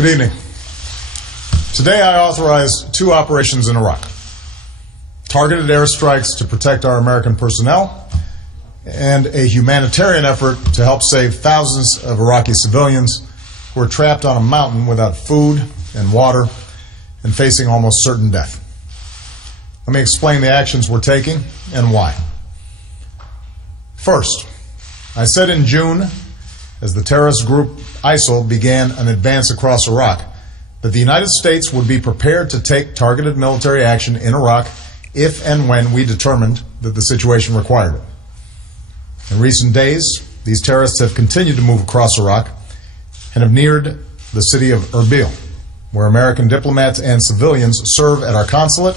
Good evening. Today I authorized 2 operations in Iraq. Targeted airstrikes to protect our American personnel and a humanitarian effort to help save thousands of Iraqi civilians who are trapped on a mountain without food and water and facing almost certain death. Let me explain the actions we're taking and why. First, I said in June, as the terrorist group ISIL began an advance across Iraq, that the United States would be prepared to take targeted military action in Iraq if and when we determined that the situation required it. In recent days, these terrorists have continued to move across Iraq and have neared the city of Erbil, where American diplomats and civilians serve at our consulate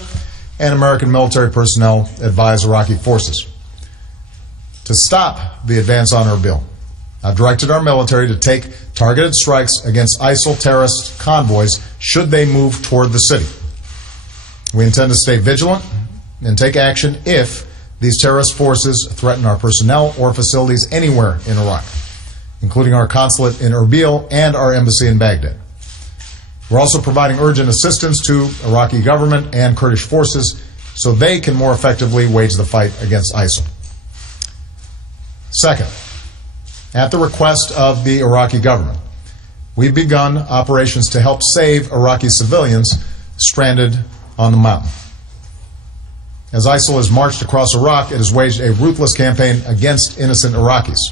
and American military personnel advise Iraqi forces. To stop the advance on Erbil, I've directed our military to take targeted strikes against ISIL terrorist convoys should they move toward the city. We intend to stay vigilant and take action if these terrorist forces threaten our personnel or facilities anywhere in Iraq, including our consulate in Erbil and our embassy in Baghdad. We're also providing urgent assistance to Iraqi government and Kurdish forces so they can more effectively wage the fight against ISIL. Second, at the request of the Iraqi government, we've begun operations to help save Iraqi civilians stranded on the mountain. As ISIL has marched across Iraq, it has waged a ruthless campaign against innocent Iraqis.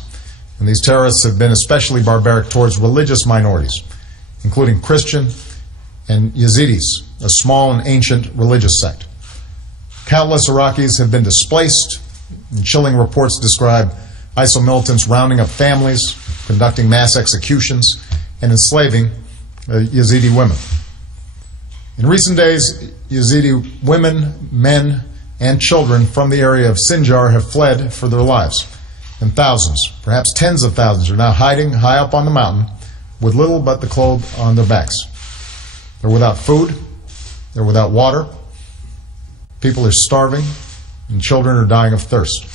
And these terrorists have been especially barbaric towards religious minorities, including Christian and Yazidis, a small and ancient religious sect. Countless Iraqis have been displaced, and chilling reports describe ISIL militants rounding up families, conducting mass executions, and enslaving Yazidi women. In recent days, Yazidi women, men, and children from the area of Sinjar have fled for their lives. And thousands, perhaps tens of thousands, are now hiding high up on the mountain with little but the clothes on their backs. They're without food, they're without water, people are starving, and children are dying of thirst.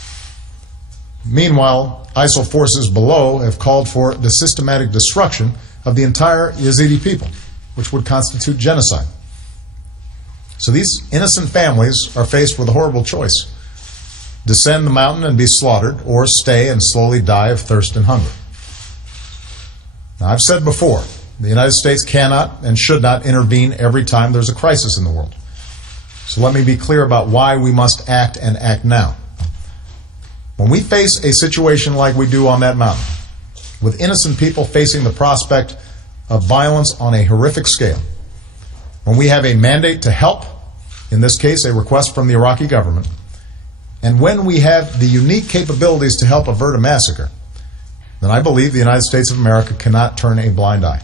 Meanwhile, ISIL forces below have called for the systematic destruction of the entire Yazidi people, which would constitute genocide. So these innocent families are faced with a horrible choice: descend the mountain and be slaughtered, or stay and slowly die of thirst and hunger. Now, I've said before, the United States cannot and should not intervene every time there's a crisis in the world. So let me be clear about why we must act and act now. When we face a situation like we do on that mountain, with innocent people facing the prospect of violence on a horrific scale, when we have a mandate to help, in this case a request from the Iraqi government, and when we have the unique capabilities to help avert a massacre, then I believe the United States of America cannot turn a blind eye.